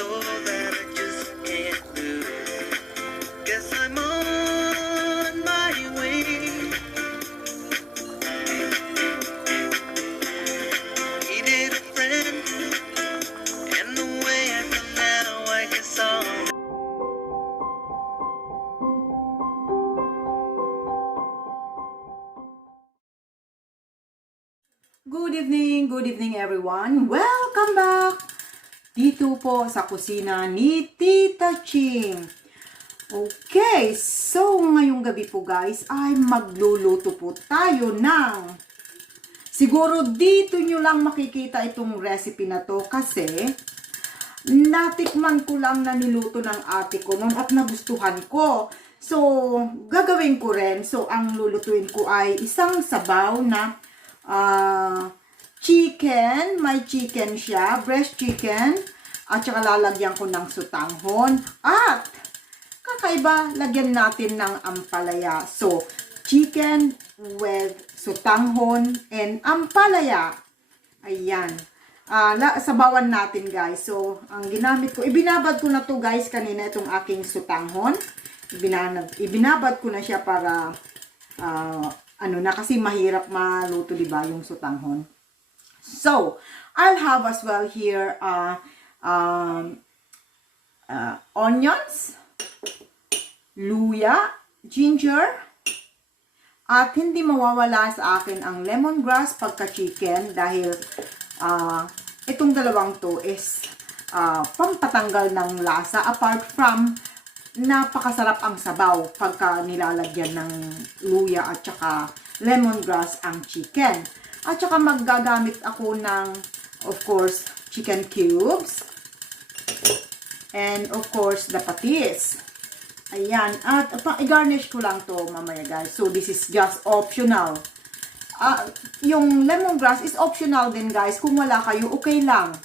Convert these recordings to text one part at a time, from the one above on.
soul that I just can't lose. Guess I'm on my way. Needed a friend, and the way I feel now, I guess I'll. Good evening everyone. Welcome back dito po sa kusina ni Tita Ching. Okay, so ngayong gabi po guys ay magluluto po tayo ng, siguro dito nyo lang makikita itong recipe na to kasi natikman ko lang na niluto ng ate ko noon at nagustuhan ko. So, gagawin ko rin. So, ang lulutuin ko ay isang sabaw na chicken, may chicken siya, breast chicken, at saka lalagyan ko ng sotanghon, at kakaiba, lagyan natin ng ampalaya. So, chicken with sotanghon and ampalaya. Ayan. Sabawan natin guys. So, ang ginamit ko, ibinabad ko na to guys kanina itong aking sotanghon. Ibinabad ko na siya para kasi mahirap maluto, diba, yung sotanghon. So, I'll have as well here onions, luya, ginger, at hindi mawawala sa akin ang lemongrass pagka-chicken dahil itong dalawang to is pampatanggal ng lasa apart from napakasarap ang sabaw pagka nilalagyan ng luya at saka lemongrass ang chicken. At saka maggagamit ako ng, of course, chicken cubes. And of course, the patis. Ayan. At i-garnish ko lang to mamaya guys. So this is just optional. Yung lemongrass is optional din guys. Kung wala kayo, okay lang.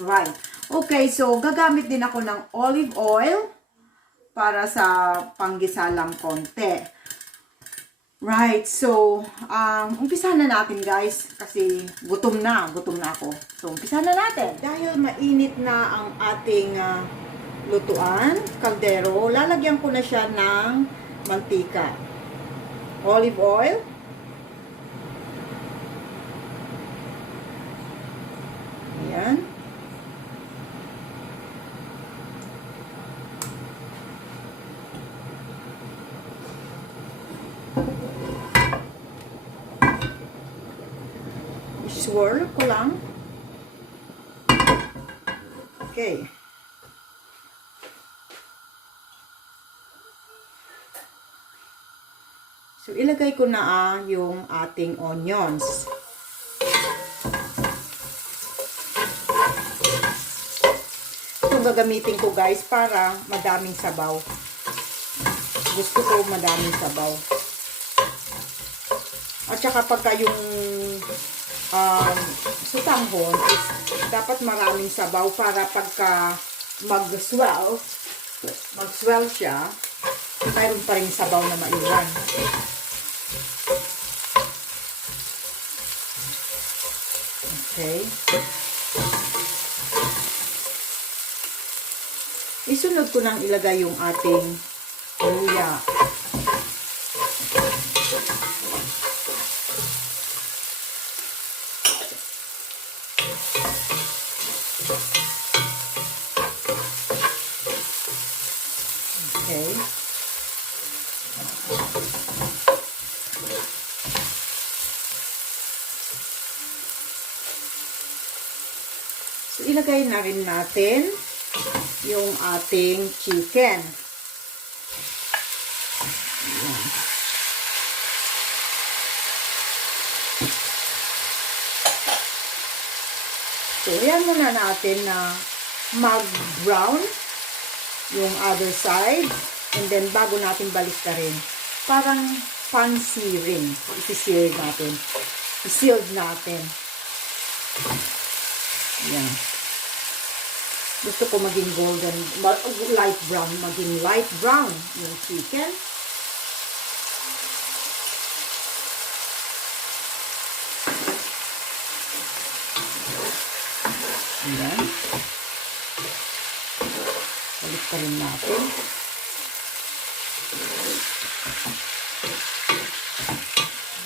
Right. Okay, so gagamit din ako ng olive oil para sa panggisa lang konti. Right, so, umpisa na natin guys, kasi gutom na ako. So, umpisa na natin. Dahil mainit na ang ating lutuan, kaldero, lalagyan ko na siya ng mantika. Olive oil. Ayan. Swirl ko lang. Okay. So, ilagay ko na yung ating onions. Ito gagamitin ko guys para madaming sabaw. Gusto ko madaming sabaw. At saka pagka yung sotanghon is dapat maraming sabaw para pagka mag-swell siya, mayroon pa rin sabaw na maiwan. Okay. Isunod ko nang ilagay yung ating luya. Okay. So, ilagay na rin natin yung ating chicken. Ayan. So, yan muna natin na mag-brown yung other side. And then, bago natin baliktarin, parang pan-searing. Isi-sear natin. I-sealed natin. Yan. Gusto ko maging golden, light brown. Maging light brown yung chicken. Ayan. ka rin natin.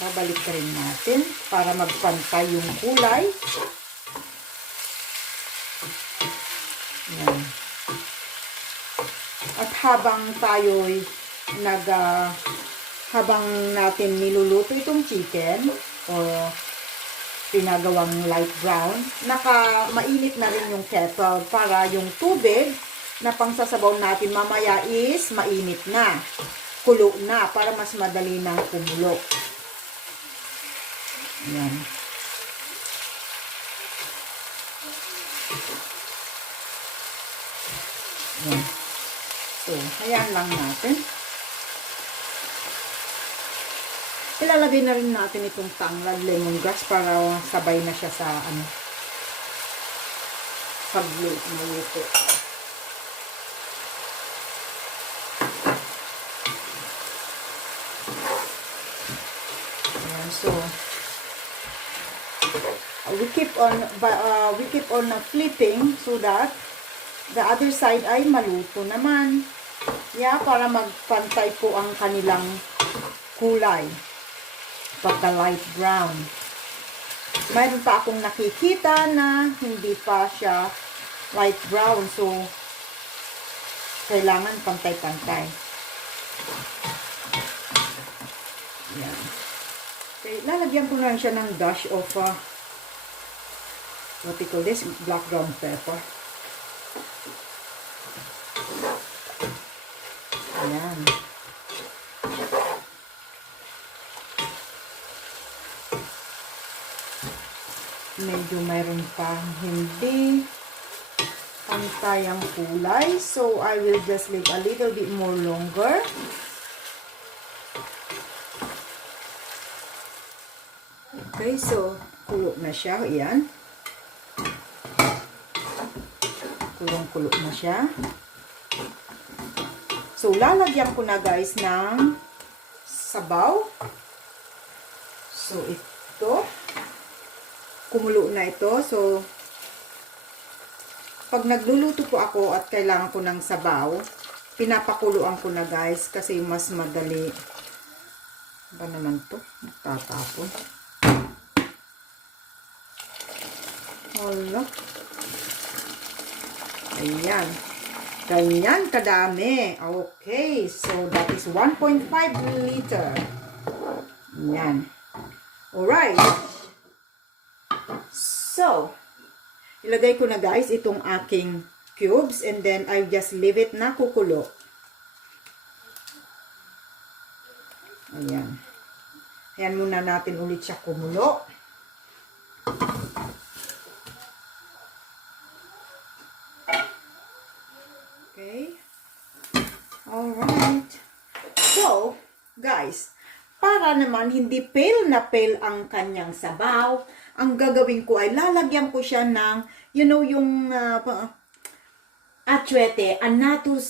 Babalik ka rin natin para magpantay yung kulay. Yan. At habang tayo'y habang natin niluluto itong chicken o pinagawang light brown, mainit na rin yung kettle para yung tubig na pangsasabaw natin mamaya is mainit na, kulo na, para mas madali nang kumulo. Ayan. Ayan. So, hayaan lang natin. Ilalagay na rin natin itong tanglad lemongrass para sabay na siya sa pagluto. Ayan, so we keep on flipping so that the other side ay maluto naman. Yeah, para magpantay po ang kanilang kulay. Pagka light brown. Mayroon pa akong nakikita na hindi pa siya light brown. So, kailangan pantay-pantay. Yan. Okay, lalagyan ko na siya ng dash of what you call this? Black ground pepper. Ayan. Medyo mayroon pa hindi pantay ang kulay. So, I will just leave a little bit more longer. Okay, so, kulo na siya. Ayan. Kulong-kulo na siya. So, lalagyan ko na guys ng sabaw. So, ito. Kumulo na ito. So, pag nagluluto po ako at kailangan ko ng sabaw, pinapakuluan ko na guys kasi mas madali. Ba naman to? Tatapon. Hala. Ayan. Ganyan kadami. Okay. So, that is 1.5 liter. Ayan. Alright. So, ilagay ko na guys itong aking cubes and then I just leave it na kukulo. Ayan. Ayan muna natin ulit siya kumulo. Okay. Alright. So, guys, para naman hindi pale na pale ang kanyang sabaw, ang gagawin ko ay lalagyan ko siya ng, you know, yung atsuete, annatto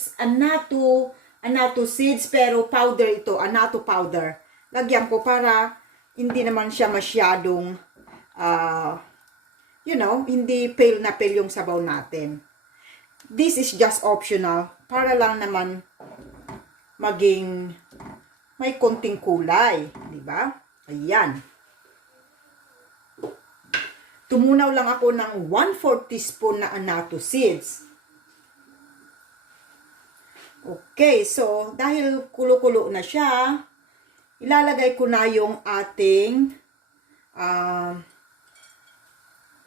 seeds, pero powder ito, annatto powder. Lagyan ko para hindi naman siya masyadong, you know, hindi pale na pale yung sabaw natin. This is just optional, para lang naman maging may konting kulay, di ba? Ayan. Tumunaw lang ako ng 1/4 teaspoon na annatto seeds. Okay, so dahil kulo-kulo na siya, ilalagay ko na yung ating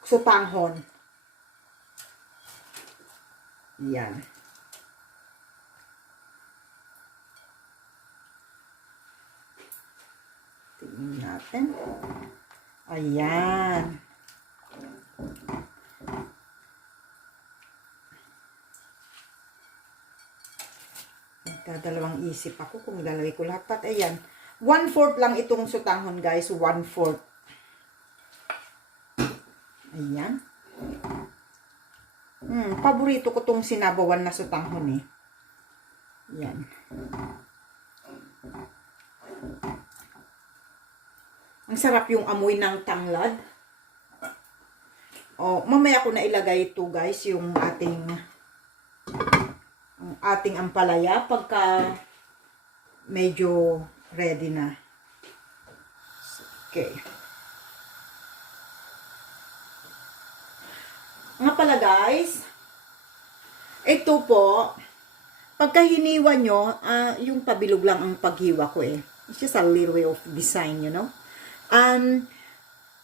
sotanghon. Yan. Tingnan natin. Ayan. Nagdadalawang isip ako kung lalagay ko lahat. But ayan. 1/4 lang itong sotanghon guys. 1/4. Ayan. Paborito ko tong sinabawan na sotanghon eh. Ayan. Ang sarap yung amoy ng tanglad. O, mamaya ko na ilagay ito guys, yung ating ang ating ampalaya pagka medyo ready na. Okay. Nga pala guys, ito po, pagka hiniwa nyo, yung pabilog lang ang paghiwa ko eh. It's just a little way of design, you know.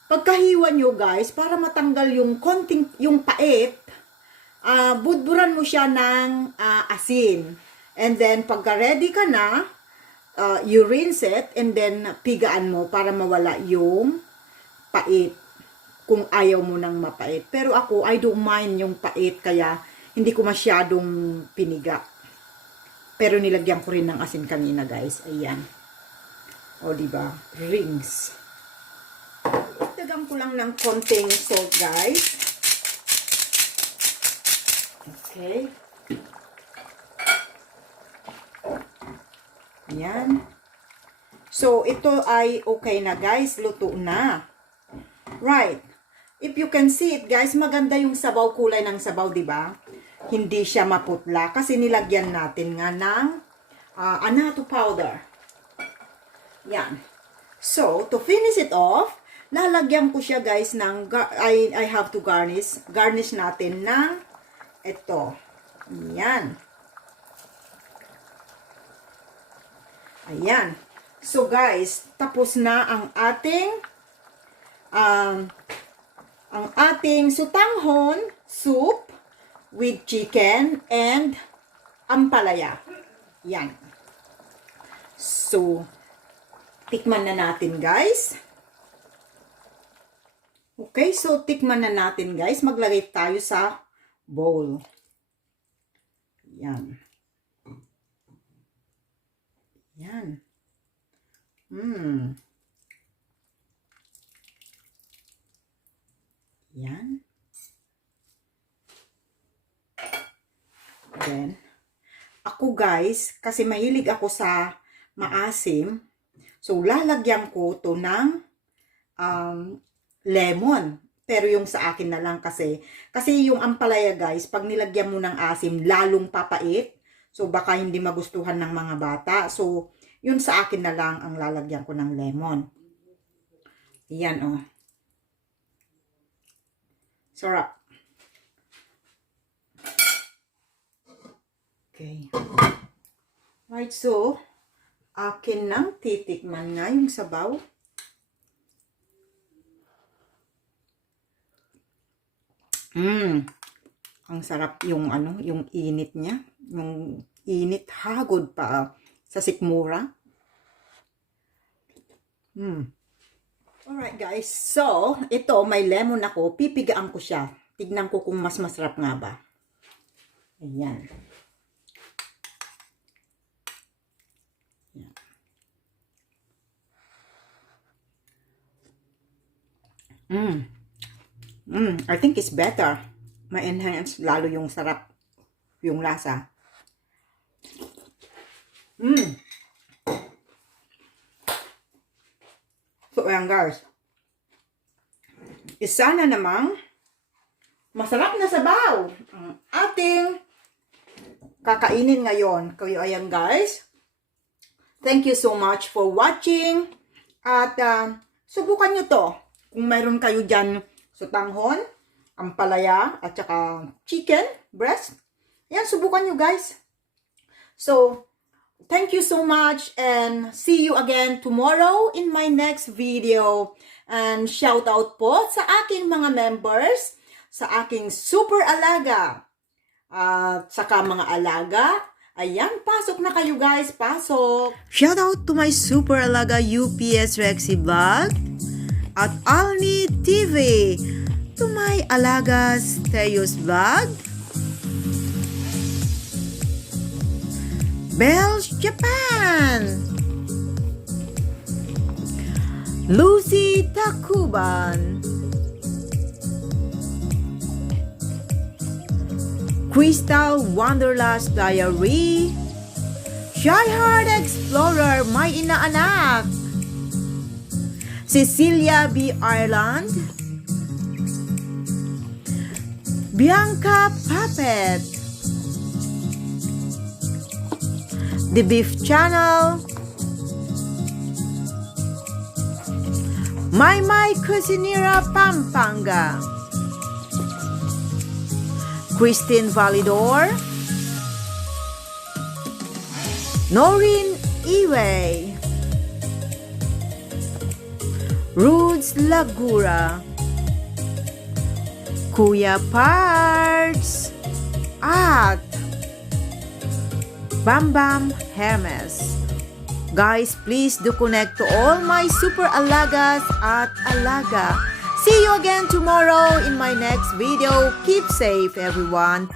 Pagkahiwa nyo guys, para matanggal yung konting, yung pait, budburan mo siya ng asin. And then, pagka ready ka na, you rinse it, and then pigaan mo para mawala yung pait. Kung ayaw mo nang mapait. Pero ako, I don't mind yung pait, kaya hindi ko masyadong piniga. Pero nilagyan ko rin ng asin kanina, guys. Ayan. O, diba? Rings. Dagang ko lang ng konting salt, guys. Okay. Ayan. So, ito ay okay na, guys. Luto na. Right. If you can see it, guys, maganda yung sabaw, kulay ng sabaw, di ba? Hindi siya maputla kasi nilagyan natin nga ng annatto powder. Yan. So, to finish it off, lalagyan ko siya, guys, ng, I have to garnish. Garnish natin ng ito. Yan. Ayan. So, guys, tapos na ang ating sotanghon soup with chicken and ampalaya. Yan. So, tikman na natin, guys. Okay, so tikman na natin, guys. Maglagay tayo sa bowl. Yan. Yan. Yan. Then, ako guys, kasi mahilig ako sa maasim, so lalagyan ko to ng lemon. Pero yung sa akin na lang kasi yung ampalaya guys, pag nilagyan mo ng asim, lalong papait. So baka hindi magustuhan ng mga bata. So, yun sa akin na lang ang lalagyan ko ng lemon. Yan oh. Sarap. Okay. Right, so, akin nang titikman nga yung sabaw. Ang sarap yung yung init niya. Yung init hagod pa sa sikmura. Alright guys, so, ito, may lemon ako. Pipigaan ko siya. Tignan ko kung mas masarap nga ba. Ayan. I think it's better. Ma-enhance lalo yung sarap, yung lasa. So, ayan guys. Isa na namang masarap na sabaw ang ating kakainin ngayon. Kaya ayan guys. Thank you so much for watching. At subukan nyo to. Kung mayroon kayo dyan sotanghon, ampalaya, at saka chicken breast. Ayan, subukan nyo guys. So, thank you so much and see you again tomorrow in my next video. And shout out po sa aking mga members, sa aking super alaga, at saka mga alaga. Ayan, pasok na kayo guys, pasok. Shout out to my super alaga UPS Rexy Vlog at Alni TV, to my alagas Teos Vlog, Bells Japan, Lucy Takuban, Crystal Wanderlust Diary, Shy Heart Explorer, my inaanak, Cecilia B. Ireland, Bianca Puppet, The Beef Channel, My Cusinera Pampanga, Christine Validor, Noreen Iway, Rudes Lagura, Kuya Parts, at Bam Bam Hermes. Guys, please do connect to all my super alagas at alaga. See you again tomorrow in my next video. Keep safe, everyone.